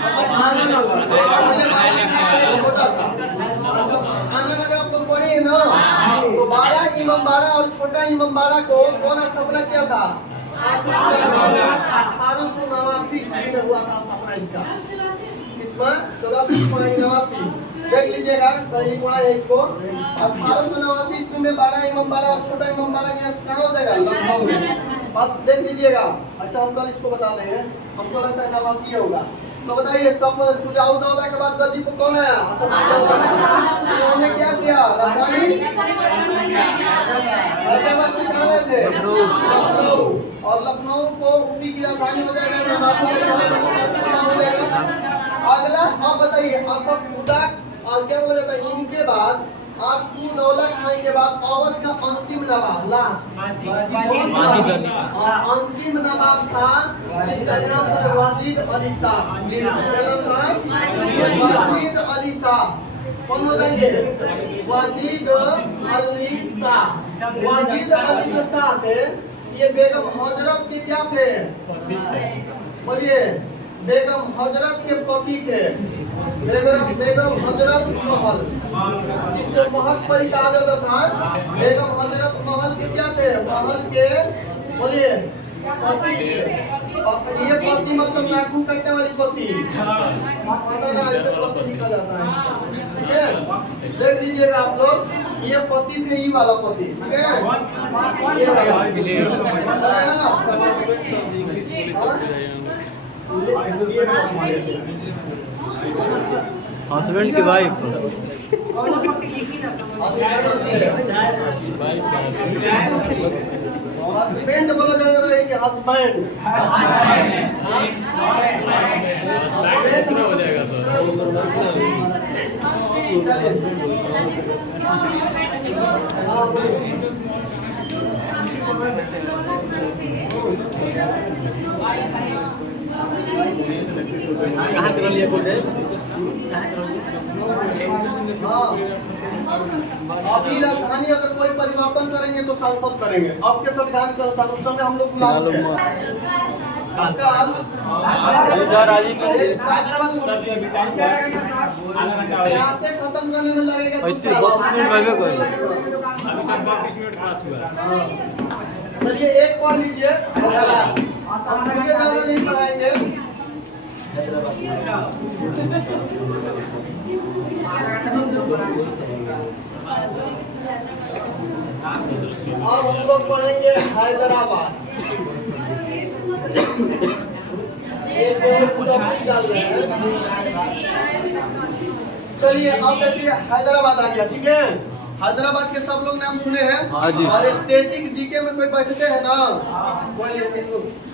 मतलब आनंद नगर एक पहले बाड़ा था एक छोटा था। अच्छा आनंद नगर आप लोग पढ़े हैं ना, तो बड़ा इमामबाड़ा और छोटा इमामबाड़ा को कौन स्थापना किया था? 1889 ईस्वी में हुआ था स्थापना इसका। इसमें 84 देख लीजिएगा, कहीं लिखवा है इसको। 1889 ईस्वी में बड़ा इमामबाड़ा और छोटा इमामबाड़ा कहाँ हो जाएगा? लखनऊ में। बस देख लीजिएगा। अच्छा हम कल इसको बता देंगे, हमको लगता है नवासी होगा। तो बताइए सब सुजाउद्दौला के बाद गद्दी पर कौन आया? उन्होंने क्या किया? राजधानी हैदराबाद से कहाँ गए थे? लखनऊ। और लखनऊ को ऊपी की राजधानी हो जाएगा, नवाबों के साथ हो जाएगा। अगला आप बताइए असफउद्दौला और क्या बोला जाता है? इनके बाद असफउद्दौला खान के बाद अवध का अंतिम नवाब लास्ट और अंतिम नवाब था जिसका नाम था वाजिद अली शाह। क्या नाम था? वाजिद अली शाह। कौन हो जाएंगे? वाजिद अली शाह। वाजिद अली जो शाह थे ये बेगम हजरत के क्या थे? बोलिए। बेगम हजरत के पति थे। बेगम हजरत महल, जिसको महल पर कहा जाता था। बेगम हजरत महल के क्या थे? महल के बोलिए पति थे। और ये पति मतलब नाखून काटने वाली पति, पता ना ऐसे पति निकल जाता है। ठीक है, देख लीजिएगा आप लोग, ये पति थे, ये वाला पति। ठीक है, ये वाला है ना। हस्बैंड की वाइफ हस्बैंड बोला जाएगा कि हस्बैंड कहाँ कर लिया बोल रहे? हाँ अभी राजधानी अगर कोई परिवर्तन करेंगे तो सांसद करेंगे। अब के संविधान के अनुसार उस समय हम लोग बुलाते हैं। से खत्म करने में लगेगा कुछ चलिए एक पढ़ लीजिए, ज्यादा नहीं पढ़ाएंगे। अब हम लोग पढ़ेंगे हैदराबाद। चलिए अब देखिए हैदराबाद आ गया। ठीक है, हैदराबाद के सब लोग नाम सुने हैं। हाँ जी। और स्टैटिक जीके में कोई बैठते हैं ना,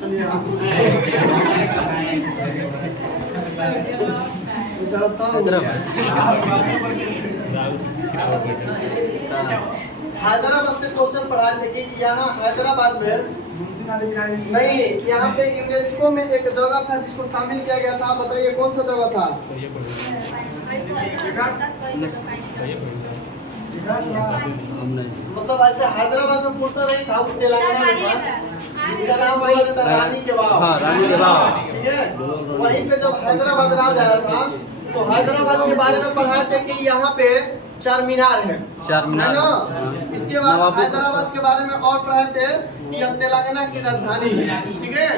चलिए हैदराबाद से क्वेश्चन पढ़ा थे कि यहाँ हैदराबाद में नहीं, यहाँ पे यूनेस्को में एक जगह था जिसको शामिल किया गया था। बताइए कौन सा जगह था? मतलब ऐसे हैदराबाद में पूछता नहीं था, वो तेलंगाना में था। इसका नाम बोला जाता है रानी के बाग। हाँ, रानी के बाग। ठीक है, वहीं पे जब हैदराबाद राज आया था तो हैदराबाद के बारे में पढ़ाए थे कि यहाँ पे चार मीनार है ना। इसके बाद हैदराबाद के बारे में और पढ़ाए थे कि यह तेलंगाना की राजधानी है। ठीक है,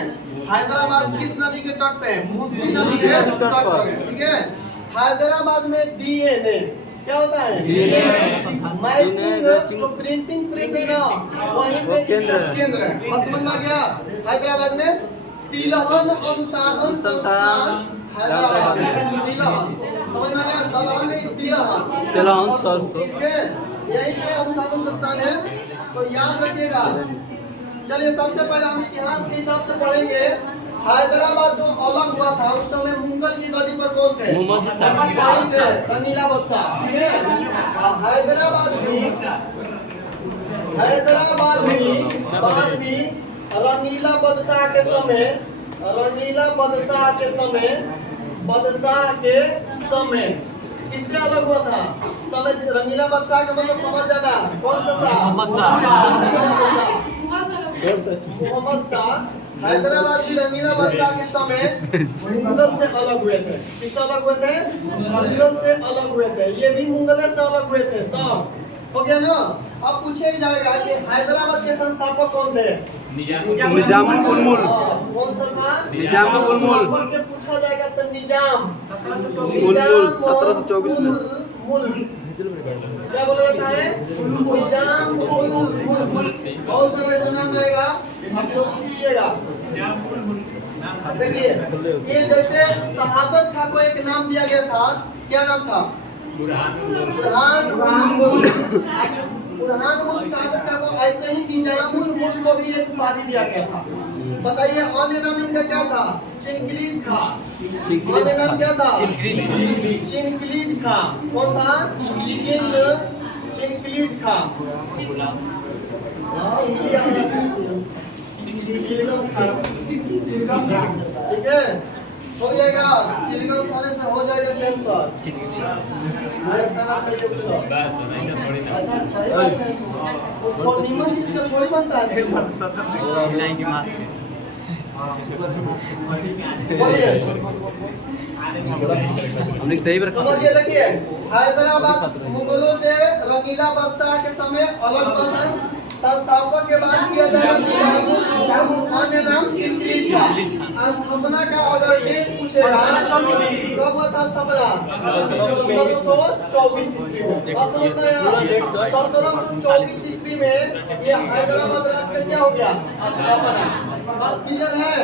हैदराबाद किस नदी के तट पे? मूसी नदी के तट पर। ठीक है, हैदराबाद में डीएनए क्या होता है? मैचिंग जो प्रिंटिंग प्रेस है ना, वहीं पे इसका केंद्र है। बस समझ में आ गया? हैदराबाद में तिलहन अनुसंधान संस्थान हैदराबाद में तिलहन, समझ में आ गया? दलहन नहीं, तिलहन। ठीक है, यहीं पे अनुसंधान संस्थान है, तो याद रखिएगा। चलिए सबसे पहले हम इतिहास के हिसाब से पढ़ेंगे। हैदराबाद जो अलग हुआ था उस समय मुगल की गद्दी पर कौन थे? सही थे, रंगीला बादशाह। ठीक है, हैदराबाद भी हैदराबाद भी रंगीला बादशाह के समय किससे अलग हुआ था? समय रंगीला बादशाह का मतलब समझ जाना, कौन सा शाह? मोहम्मद शाह हैदराबाद की रंगीला बादशाह के समय मुगल से अलग हुए थे। किससे अलग हुए थे? मुगल से अलग हुए थे। ये भी मुगल से अलग हुए थे। सब हो गया ना? अब पूछे जाएगा कि हैदराबाद के संस्थापक कौन थे? निजामुल मुल्क। कौन सा था? निजामुल मुल्क। के पूछा जाएगा तो निजाम 1724 में। क्या बोला जाता है? निजाम उल मुल्क। बहुत सारा ऐसा नाम आएगा, आप लोग सीखिएगा। देखिए ये जैसे शहादत खां को एक नाम दिया गया था, क्या नाम था? बुरहान मुल्क। शहादत खां को ऐसे ही निजामुल मुल्क को भी एक उपाधि दिया गया था। बताइए अन्य नाम इनका क्या था? चिनकिलीज खां। अन्य नाम क्या था? चिनकिलीज खां। कौन था? चिनकिलीज खां। ठीक है, हो जाएगा। चिलगम खाने से हो जाएगा कैंसर। खाना चाहिए उससे। अच्छा सही बात है। वो नीमन चीज का थोड़ी बनता है। बोलिए समझिए। देखिए हैदराबाद मुगलों से रंगीला बादशाह के समय अलग हुआ था। संस्थापक के बाद किया जाएगा निजामुल मुल्क। अन्य नाम चिनकिलीज का। स्थापना का अगर डेट पूछेगा कब हुआ था स्थापना? 1724 ईस्वी में। बात समझ में आया? 1724 ईस्वी में ये हैदराबाद राज्य का क्या हो गया? स्थापना। बात क्लियर है?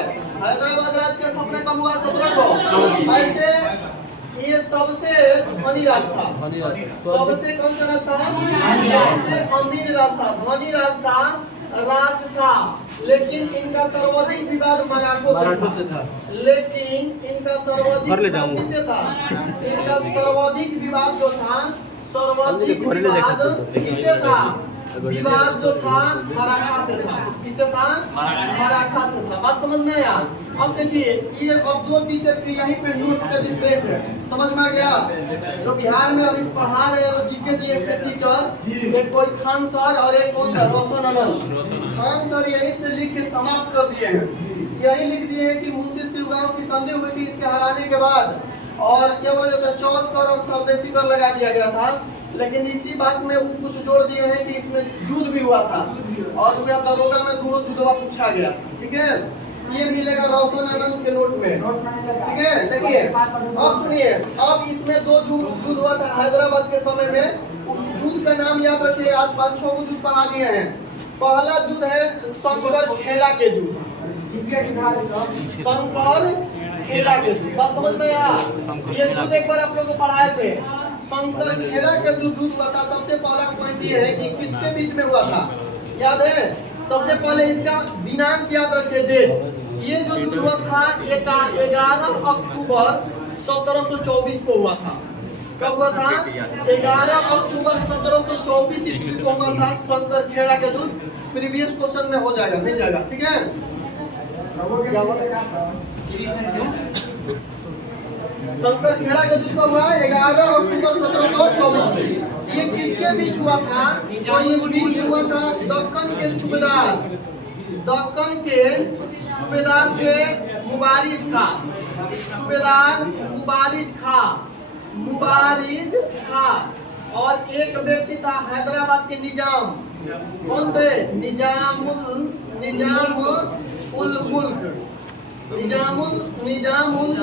हैदराबाद राज्य का स्थापना कब हुआ? 1700। ऐसे ये सबसे धनी रास्ता, सबसे कौन सा रास्ता? सबसे अमीर रास्ता, धनी रास्ता राज था। लेकिन इनका सर्वाधिक विवाद मराठों से था। लेकिन इनका सर्वाधिक विवाद किससे था? इनका सर्वाधिक विवाद जो था, सर्वाधिक विवाद किससे था? विवाद जो था मराठा से था। किससे था? मराठा से था। बात समझ में आया? अब देखिए ये अब दो टीचर की यही पे नोट्स का डिफरेंट है। समझ में आ गया? जो बिहार में अभी पढ़ा रहे हैं जीके जीएस के टीचर, एक कोई खान सर और एक कौन था? रोशन आनंद। खान सर यही से लिख के समाप्त कर दिए हैं। यही लिख दिए हैं कि मुंशी शिवगांव की संधि हुई थी इसके हराने के बाद, और क्या बोला जाता है, चौथ कर और सरदेशी कर लगा दिया गया था। लेकिन इसी बात में वो कुछ जोड़ दिए हैं कि इसमें युद्ध भी हुआ था और दरोगा में दोनों युद्धवा पूछा गया। ठीक है, ये मिलेगा रोशन आनंद के नोट में। ठीक है, देखिए अब सुनिए। अब इसमें दो युद्ध हुआ था हैदराबाद के समय में। उस युद्ध का नाम याद रखिए। आज 5-6 को युद्ध पढ़ा दिए हैं। पहला युद्ध है शंकर खेड़ा के युद्ध। शंकर खेड़ा के युद्ध। बात समझ में आया? ये युद्ध एक बार आप लोगों को पढ़ाए थे। शंकर खेड़ा का जो युद्ध हुआ था, सबसे पहला पॉइंट ये है कि किसके बीच में हुआ था? याद है? सबसे पहले इसका दिनांक याद रखिए, डेट। ये जो युद्ध हुआ था 11 अक्टूबर 1724 को हुआ था। कब हुआ था? 11 अक्टूबर 1724 ईस्वी को हुआ था शंकर खेड़ा का युद्ध। प्रीवियस क्वेश्चन में हो जाएगा, मिल जाएगा। ठीक है, शंकर खेड़ा का युद्ध कब हुआ? 11 अक्टूबर 1724 में। ये किसके बीच हुआ था? तो ये बीच हुआ था दक्कन के सूबेदार थे मुबारिज खां और एक व्यक्ति था हैदराबाद के निजाम। कौन थे? निजामुल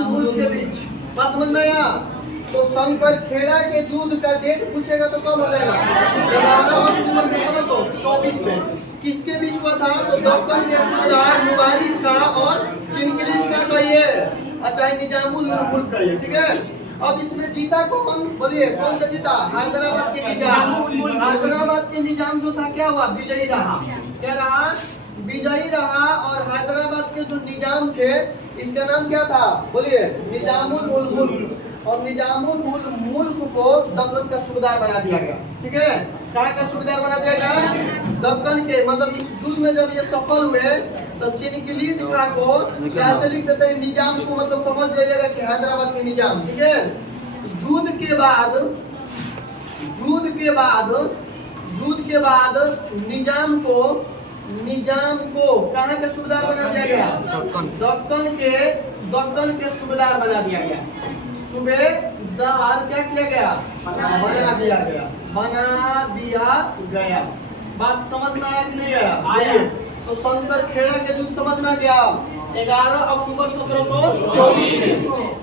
मुल्क के बीच। बात समझ में आया? तो शंकर खेड़ा के युद्ध का डेट पूछेगा तो कब हो जाएगा? 11 अक्टूबर 1724 में। किसके बीच हुआ था? तो दक्कन के सूबेदार मुबारिज खां और चिनकिलीज खां का ये, अच्छा निजामुल मुल्क का ये। ठीक है, अब इसमें जीता कौन? बोलिए कौन सा जीता? हैदराबाद के निजाम। हैदराबाद के निजाम जो था क्या हुआ? विजयी रहा। क्या रहा? विजयी रहा। और हैदराबाद के जो निजाम थे इसका नाम क्या था? बोलिए निजामुल मुल्क। और निजामुल मुल्क को दक्कन का सूबेदार बना दिया गया। ठीक है, कहाँ का सूबेदार बना दिया गया? दक्कन के। मतलब इस युद्ध में जब ये सफल हुए तो चिनकिलीज खां को कैसे लिख देते हैं? निजाम को, मतलब समझ लीजिएगा कि हैदराबाद के निजाम, ठीक है। युद्ध के बाद निजाम को कहाँ के सूबेदार बना दिया गया? दक्कन के सूबेदार बना दिया गया। सूबेदार क्या किया गया? बना दिया गया। बात समझ में आया कि नहीं आया? तो शंकर खेड़ा के युद्ध समझ में आ गया। 11 अक्टूबर 1724 में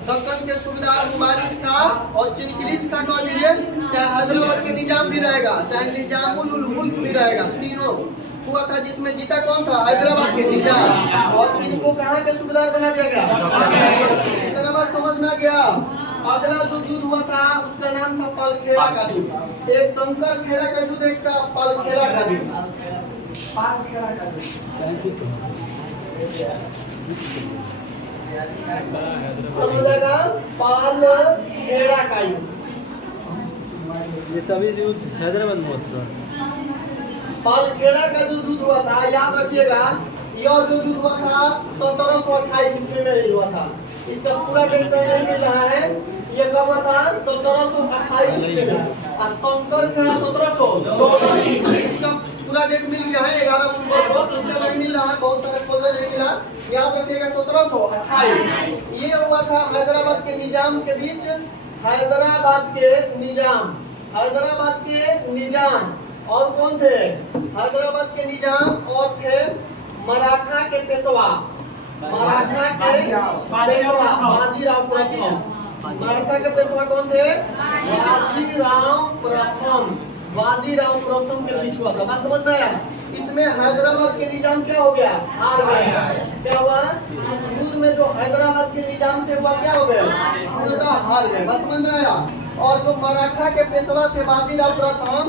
दक्कन के सूबेदार मुबारिज खां और चिनकिलीज खां कह लीजिए, चाहे हैदराबाद के निजाम भी रहेगा, चाहे निजामुल मुल्क भी रहेगा, तीनों हुआ था। जिसमें जीता कौन था? हैदराबाद के निजाम। और इनको कहाँ के सूबेदार बना दिया गया? इतना बात समझ में आ गया। अगला जो युद्ध हुआ था उसका नाम था पालखेड़ा का युद्ध। एक शंकर खेड़ा का युद्ध, एक था पालखेड़ा का युद्ध। हो जाएगा पालखेड़ा का युद्ध। ये सभी युद्ध हैदराबाद में होता है। पालखेड़ा का जो युद्ध हुआ था, याद रखिएगा, यह जो युद्ध हुआ था 1728 ईस्वी में हुआ था। इसका पूरा डेट नहीं मिल रहा है। ये कब हुआ था? 1728 ईस्वी में। और शंकर खेड़ा 1724। इसका पूरा डेट मिल गया है 11 अक्टूबर को। इनका नहीं मिल रहा है, बहुत सारे खोजे नहीं मिला। याद रखिएगा 1728 ये हुआ था हैदराबाद के निजाम के बीच। हैदराबाद के निजाम और कौन थे? हैदराबाद के निजाम और थे मराठा के पेशवा। बाजीराव प्रथम। मराठा के पेशवा कौन थे? बाजीराव प्रथम के बीच हुआ था। बात समझ में आया? इसमें हैदराबाद के निजाम क्या हो गया? हार गया। क्या हुआ? इस युद्ध में जो हैदराबाद के निजाम थे वो क्या हो गए? हार गए। बात समझ में आया? और जो मराठा के पेशवा थे बाजीराव प्रथम,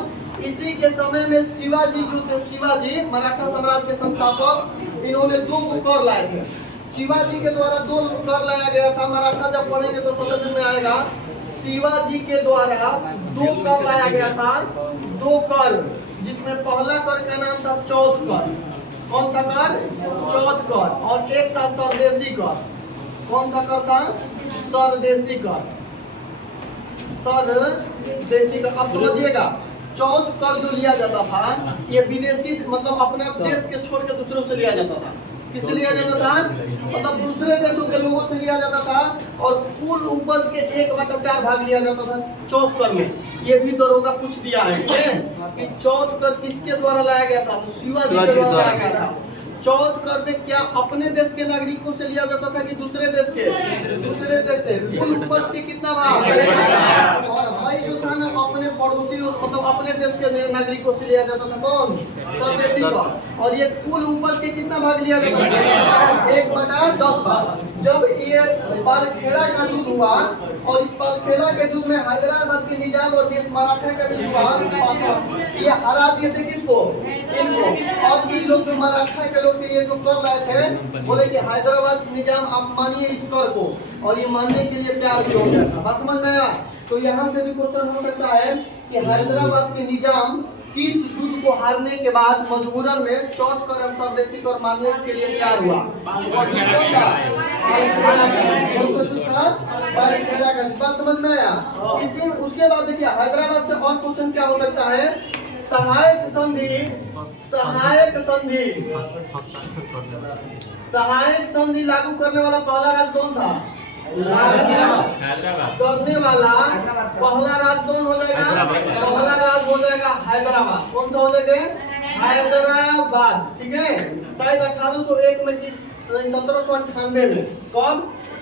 इसी के समय में शिवाजी जो थे, शिवाजी मराठा साम्राज्य के संस्थापक, इन्होंने 2 कर लाए थे। शिवाजी के द्वारा 2 कर लाया गया था। मराठा जब पढ़ेंगे तो समझ में आएगा। शिवाजी के द्वारा 2 कर लाया गया था। 2 कर, जिसमें पहला कर का नाम था चौथ कर। कौन सा कर? चौथ कर। और एक था सरदेशी कर। कौन सा कर था? सरदेशी कर। अब समझिएगा, चौथ कर जो लिया जाता था ये विदेशी, मतलब अपने देश के छोड़ के दूसरों से लिया जाता था। किससे लिया जाता था? मतलब दूसरे देशों के लोगों से लिया जाता था। और कुल उपज के 1/4 भाग लिया जाता था चौथ कर में। ये भी दरोगा पूछ दिया है कि चौथ कर किसके द्वारा लाया गया था? तो शिवाजी के द्वारा लाया गया था। चौथ कर में क्या अपने देश के नागरिकों से लिया जाता था कि दूसरे देश के? दूसरे देश से। कुल उपज के कितना भाग? और भाई जो था ना अपने पड़ोसी लोग, मतलब अपने देश के नागरिकों से लिया जाता था। कौन? स्वदेशी कर। और ये कुल उपज के कितना भाग लिया जाता था? 1/10 भाग। जब ये पालखेड़ा का युद्ध हुआ और इस पालखेड़ा के युद्ध में हैदराबाद के निजाम और देश मराठा का बीच हुआ, ये हरा दिए थे किसको? इनको। और ये लोग जो मराठा के लोग ये जो कर रहे थे, बोले कि हैदराबाद निजाम आप मानिए इस कर को, और ये मानने के लिए तैयार भी हो गया था। बात समझ में आया? तो यहाँ से भी क्वेश्चन हो सकता है कि हैदराबाद के निजाम किस युद्ध को हारने के बाद मजबूरन में चौथ कर और स्वदेशी कर मानने के लिए तैयार हुआ? और युद्ध कौन था? पालखेड़ा का। कौन सा युद्ध था? पालखेड़ा का। बात समझ में आया? इसी उसके बाद देखिए हैदराबाद से और क्वेश्चन क्या हो सकता है? सहायक संधि लागू करने वाला पहला राज्य कौन था? करने वाला पहला राज्य कौन हो जाएगा? पहला राज्य हो जाएगा हैदराबाद। कौन सा हो जाएगा? हैदराबाद। ठीक है। शायद 1801 में 1798 में। कब?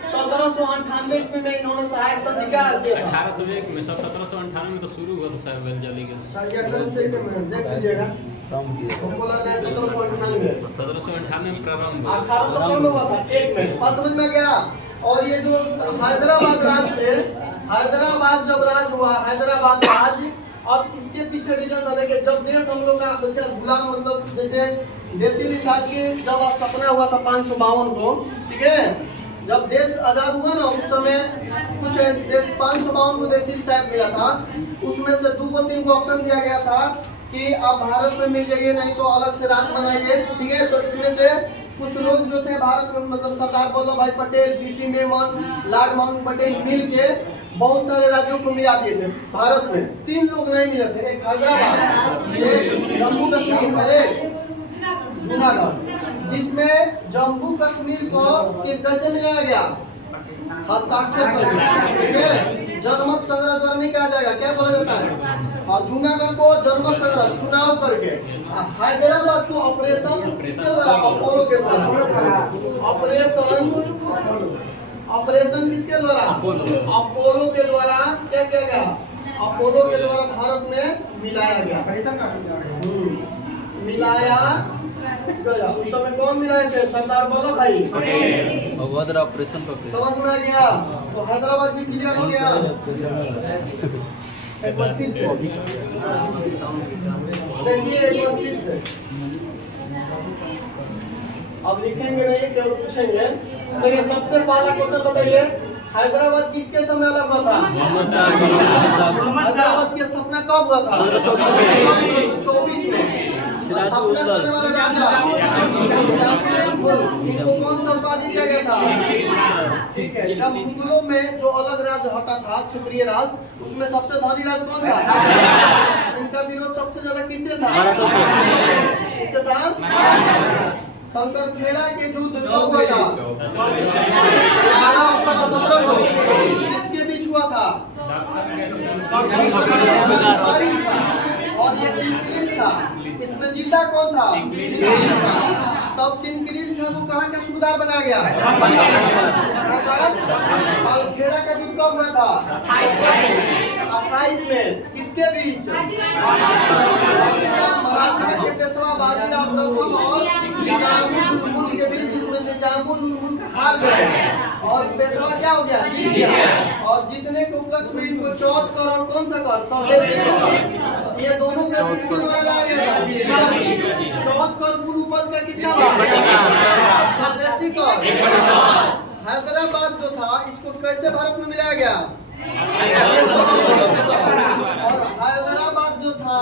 1798 ईस्वी में इन्होंने सहायक संधि क्या किया था? 1801 में। 1798 में तो शुरू हुआ था सर वेलजली के। 1801 में देख लीजिएगा। 1798 में प्रारंभ। 1800 में हुआ था। 1 मिनट। बात समझ में गया? और ये जो हैदराबाद राज थे, हैदराबाद जब राज हुआ, हैदराबाद राज, अब इसके पीछे रीजन था। देखिए जब देश हम लोग का गुलाम, मतलब जैसे देसी लिसाद की जब स्थापना हुआ था 552 को, ठीक है, जब देश आजाद हुआ ना उस समय कुछ देश 552 को देसी रियासत मिला था। उसमें से 2 को 3 को ऑप्शन दिया गया था कि आप भारत में मिल जाइए, नहीं तो अलग से राज्य बनाइए। ठीक है, तो इसमें से कुछ लोग जो थे भारत में, मतलब Sardar Vallabh Bhai Patel, BP Memon, Lord Mountbatten मिल के बहुत सारे राज्यों को मिला दिए थे भारत में। 3 लोग नहीं मिले थे, एक हैदराबाद, एक जम्मू कश्मीर और एक जूनागढ़, जिसमें जम्मू कश्मीर को कैसे मिलाया गया, हस्ताक्षर करके। ठीक है, जनमत संग्रह द्वारा नहीं कहा जाएगा, क्या बोला जाता है, और जूनागढ़ को जनमत संग्रह चुनाव करके। हैदराबाद को ऑपरेशन किसके द्वारा, अपोलो के द्वारा, ऑपरेशन किसके द्वारा, अपोलो के द्वारा क्या किया गया, अपोलो के द्वारा भारत में मिलाया गया, मिलाया गया। उस समय कौन मिलाए थे, सरदार वल्लभ भाई पटेल। ऑपरेशन समझ में आ गया, तो हैदराबाद भी क्लियर हो गया। एक बार फिर से देखिए, एक बार फिर से अब लिखेंगे नहीं, केवल पूछेंगे। देखिए, सबसे पहला क्वेश्चन बताइए, हैदराबाद किसके समय अलग हुआ था, हैदराबाद की स्थापना कब हुआ था, 1924 में। स्थापना करने वाला राजा इनको कौन सा उपाधि दिया गया था। ठीक है, जब मुगलों में जो अलग राज्य हटा था, क्षेत्रीय राज्य, उसमें सबसे धनी राज्य कौन था, इनका विरोध सबसे ज्यादा किससे था, किससे था, शंकर खेड़ा के युद्ध कब हुआ था, 11 अक्टूबर 1700 किसके बीच हुआ था, बारिश का, और ये चिनकिलिस था। इसमें जीता कौन था, चिनकिलिस था। तब चिनकिलिस खान को कहाँ का सूबेदार बनाया गया, कहाँ का, पालखेड़ा का युद्ध कब हुआ था, 28 में, किसके बीच, मराठा के पेशवा बाजीराव प्रथम और निजामुल मुल्क के बीच, जिसमें निजामुल मुल्क हार गए और पेशवा क्या हो गया, जीत गया। और जीतने के उपलक्ष्य में इनको 14 कर और कौन सा कर, स्वदेशी कर, ये दोनों कर किसके द्वारा लाया गया था, 14 कर कुल उपज का कितना था, स्वदेशी कर। हैदराबाद जो था, इसको कैसे भारत में मिलाया गया, और हैदराबाद जो था,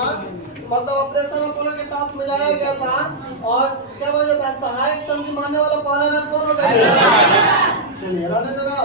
मतलब ऑपरेशन अपोलो के तहत मिलाया गया था। और क्या बोला जाता है, सहायक संधि मानने वाला पहला राज्य कौन हो गया, चलिए रहने देना।